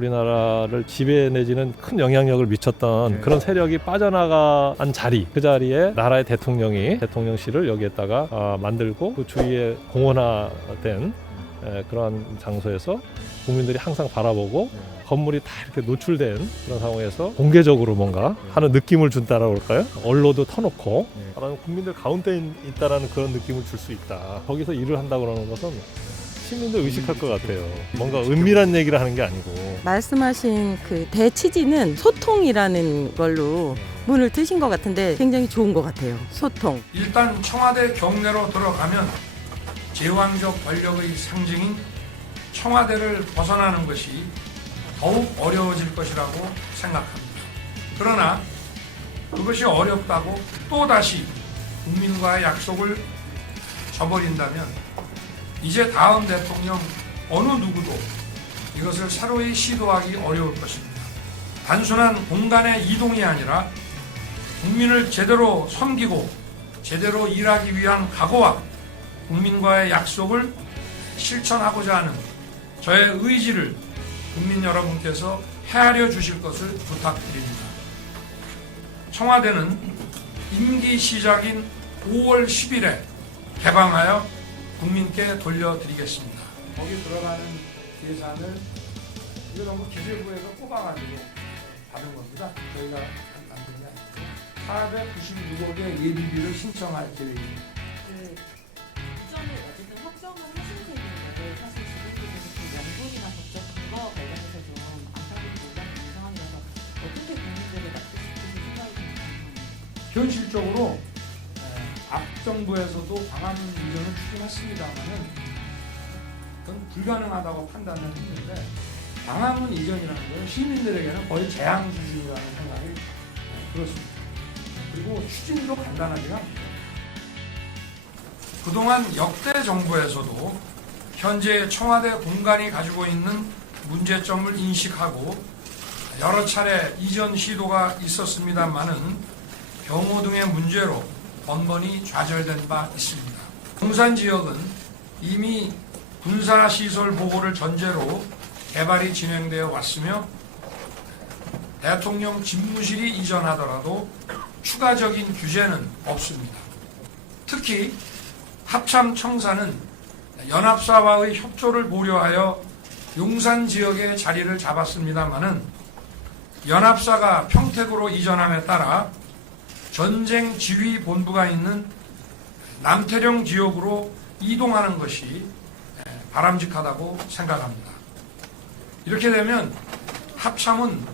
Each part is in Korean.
우리나라를 지배 내지는 큰 영향력을 미쳤던 그런 세력이 빠져나간 자리, 그 자리에 나라의 대통령이 대통령실을 여기에다가 만들고 그 주위에 공원화된 그러한 장소에서 국민들이 항상 바라보고 건물이 다 이렇게 노출된 그런 상황에서 공개적으로 뭔가 하는 느낌을 준다라고 할까요? 언로도 터놓고 국민들 가운데 있다라는 그런 느낌을 줄 수 있다. 거기서 일을 한다고 그러는 것은 시민들 의식할 것 같아요. 뭔가 은밀한 얘기를 하는 게 아니고. 말씀하신 그 대치지는 소통이라는 걸로 문을 트신 것 같은데 굉장히 좋은 것 같아요. 소통. 일단 청와대 경내로 들어가면 제왕적 권력의 상징인 청와대를 벗어나는 것이 더욱 어려워질 것이라고 생각합니다. 그러나 그것이 어렵다고 또다시 국민과의 약속을 저버린다면 이제 다음 대통령 어느 누구도 이것을 새로이 시도하기 어려울 것입니다. 단순한 공간의 이동이 아니라 국민을 제대로 섬기고 제대로 일하기 위한 각오와 국민과의 약속을 실천하고자 하는 저의 의지를 국민 여러분께서 헤아려 주실 것을 부탁드립니다. 청와대는 임기 시작인 5월 10일에 개방하여 국민께 돌려드리겠습니다. 거기 들어가는 예산을 이거 너무 기재부에서 뽑아가지고 받은 겁니다. 저희가 만든 게 아니고 496억의 예비비를 신청할 계획입니다. 이전에 어쨌든 확정을 하신 셈인데 사실 지금 명분이나 법적 근거와 관련해서 좀 안타깝게 논란이 있는 상황이라서 어떻게 국민들을 납득시키실 생각이 드나요? 현실적으로 앞정부에서도 방화문 이전을 추진했습니다만은 그건 불가능하다고 판단했는데 방화문 이전이라는 건 시민들에게는 거의 재앙 수준이라는 생각이 들었습니다. 그리고 추진도 간단하지가 않습니다. 그동안 역대 정부에서도 현재 청와대 공간이 가지고 있는 문제점을 인식하고 여러 차례 이전 시도가 있었습니다만은 경호 등의 문제로 번번이 좌절된 바 있습니다. 용산 지역은 이미 군사시설 보호를 전제로 개발이 진행되어 왔으며 대통령 집무실이 이전하더라도 추가적인 규제는 없습니다. 특히 합참 청사는 연합사와의 협조를 고려하여 용산 지역에 자리를 잡았습니다마는 연합사가 평택으로 이전함에 따라 전쟁 지휘 본부가 있는 남태령 지역으로 이동하는 것이 바람직하다고 생각합니다. 이렇게 되면 합참은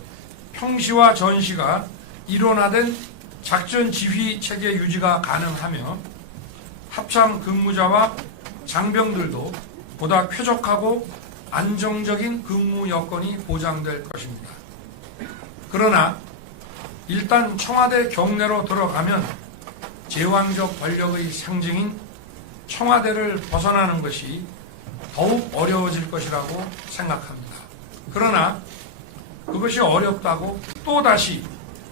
평시와 전시가 일원화된 작전 지휘 체계 유지가 가능하며 합참 근무자와 장병들도 보다 쾌적하고 안정적인 근무 여건이 보장될 것입니다. 그러나 일단 청와대 경내로 들어가면 제왕적 권력의 상징인 청와대를 벗어나는 것이 더욱 어려워질 것이라고 생각합니다. 그러나 그것이 어렵다고 또다시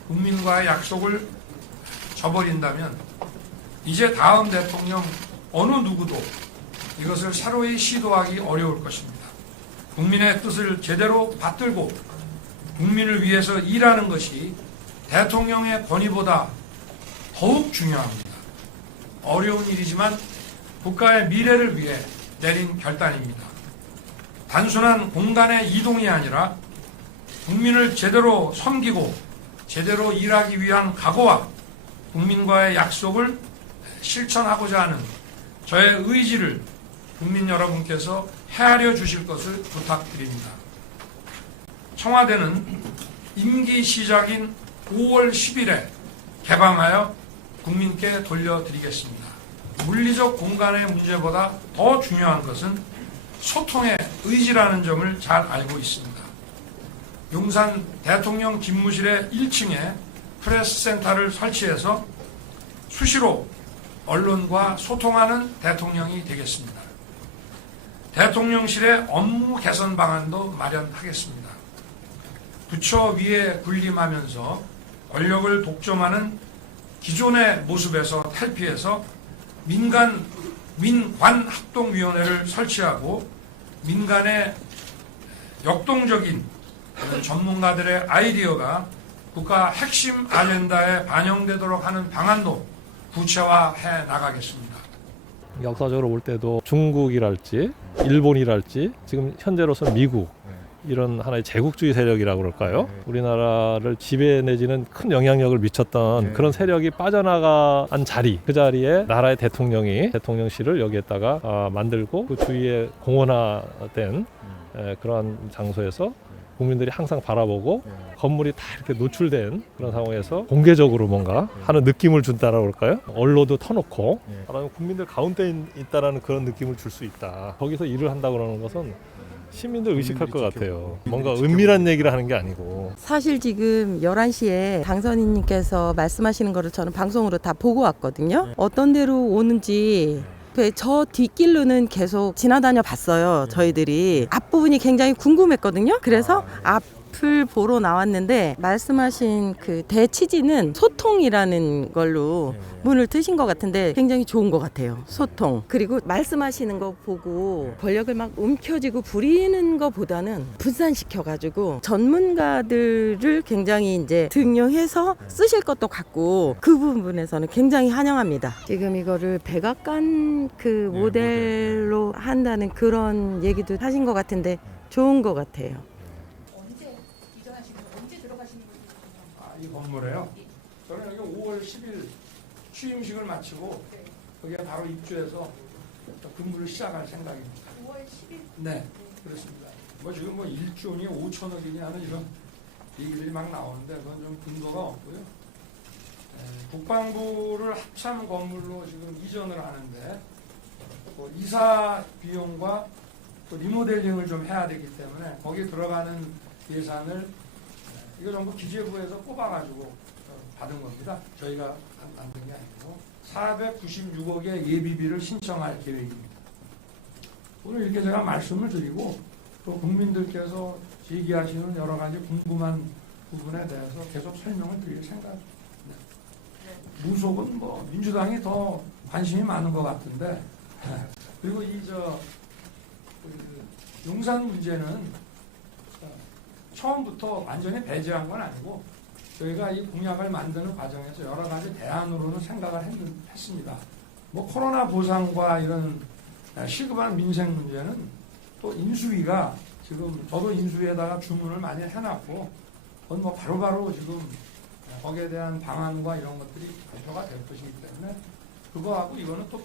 국민과의 약속을 저버린다면 이제 다음 대통령 어느 누구도 이것을 새로이 시도하기 어려울 것입니다. 국민의 뜻을 제대로 받들고 국민을 위해서 일하는 것이 대통령의 권위보다 더욱 중요합니다. 어려운 일이지만 국가의 미래를 위해 내린 결단입니다. 단순한 공간의 이동이 아니라 국민을 제대로 섬기고 제대로 일하기 위한 각오와 국민과의 약속을 실천하고자 하는 저의 의지를 국민 여러분께서 헤아려 주실 것을 부탁드립니다. 청와대는 임기 시작인 5월 10일에 개방하여 국민께 돌려드리겠습니다. 물리적 공간의 문제보다 더 중요한 것은 소통의 의지라는 점을 잘 알고 있습니다. 용산 대통령 집무실의 1층에 프레스센터를 설치해서 수시로 언론과 소통하는 대통령이 되겠습니다. 대통령실의 업무 개선 방안도 마련하겠습니다. 부처 위에 군림하면서 권력을 독점하는 기존의 모습에서 탈피해서 민관합동위원회를 설치하고 민간의 역동적인 전문가들의 아이디어가 국가 핵심 아젠다에 반영되도록 하는 방안도 구체화해 나가겠습니다. 역사적으로 볼 때도 중국이랄지 일본이랄지 지금 현재로서는 미국 이런 하나의 제국주의 세력이라고 그럴까요? 우리나라를 지배 내지는 큰 영향력을 미쳤던 그런 세력이 빠져나간 자리, 그 자리에 나라의 대통령실을 여기에다가 만들고 그 주위에 공원화된 그러한 장소에서 국민들이 항상 바라보고 건물이 다 이렇게 노출된 그런 상황에서 공개적으로 뭔가 하는 느낌을 준다라고 할까요? 언로도 터놓고 그러면 국민들 가운데 있다라는 그런 느낌을 줄 수 있다. 거기서 일을 한다고 그러는 것은 시민들 의식할 것 같아요. 뭔가 은밀한 얘기를 하는 게 아니고. 사실 지금 11시에 당선인님께서 말씀하시는 거를 저는 방송으로 다 보고 왔거든요. 어떤 데로 오는지 저 뒷길로는 계속 지나다녀 봤어요. 저희들이 앞부분이 굉장히 궁금했거든요. 그래서 앞을 보러 나왔는데 말씀하신 그 대치지는 소통이라는 걸로 문을 트신 것 같은데 굉장히 좋은 것 같아요. 소통. 그리고 말씀하시는 거 보고 권력을 막 움켜쥐고 부리는 것보다는 분산시켜가지고 전문가들을 굉장히 이제 등용해서 쓰실 것도 같고 그 부분에서는 굉장히 환영합니다. 지금 이거를 백악관 그 모델로 한다는 그런 얘기도 하신 것 같은데 좋은 것 같아요. 언제 이전하시는 거, 언제 들어가시는 거예요? 이 건물에요. 저는 여기 5월 10일 취임식을 마치고 거기에 바로 입주해서 근무를 시작할 생각입니다. 5월 10일. 네, 그렇습니다. 뭐 지금 뭐 1조니 5천억이니 하는 이런 얘기들이 막 나오는데 그건 좀 근거가 없고요. 국방부를 합참 건물로 지금 이전을 하는데 이사 비용과 또 리모델링을 좀 해야 되기 때문에 거기에 들어가는 예산을 이거 전부 기재부에서 뽑아가지고 받은 겁니다. 저희가 만든 게 아니고 496억의 예비비를 신청할 계획입니다. 오늘 이렇게 제가 말씀을 드리고 또 국민들께서 제기하시는 여러 가지 궁금한 부분에 대해서 계속 설명을 드릴 생각입니다. 무속은 뭐 민주당이 더 관심이 많은 것 같은데 그리고 용산 문제는 처음부터 완전히 배제한 건 아니고 저희가 이 공약을 만드는 과정에서 여러 가지 대안으로는 생각을 했습니다. 뭐 코로나 보상과 이런 시급한 민생 문제는 또 인수위가 지금 저도 인수위에다가 주문을 많이 해놨고 그건 뭐 바로바로 지금 거기에 대한 방안과 이런 것들이 발표가 될 것이기 때문에 그거하고 이거는 또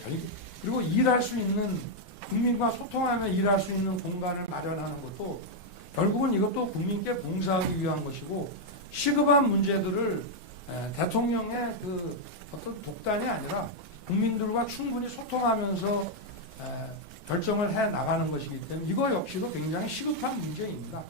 그리고 일할 수 있는 국민과 소통하며 일할 수 있는 공간을 마련하는 것도 결국은 이것도 국민께 봉사하기 위한 것이고 시급한 문제들을 대통령의 그 어떤 독단이 아니라 국민들과 충분히 소통하면서 결정을 해 나가는 것이기 때문에 이거 역시도 굉장히 시급한 문제입니다.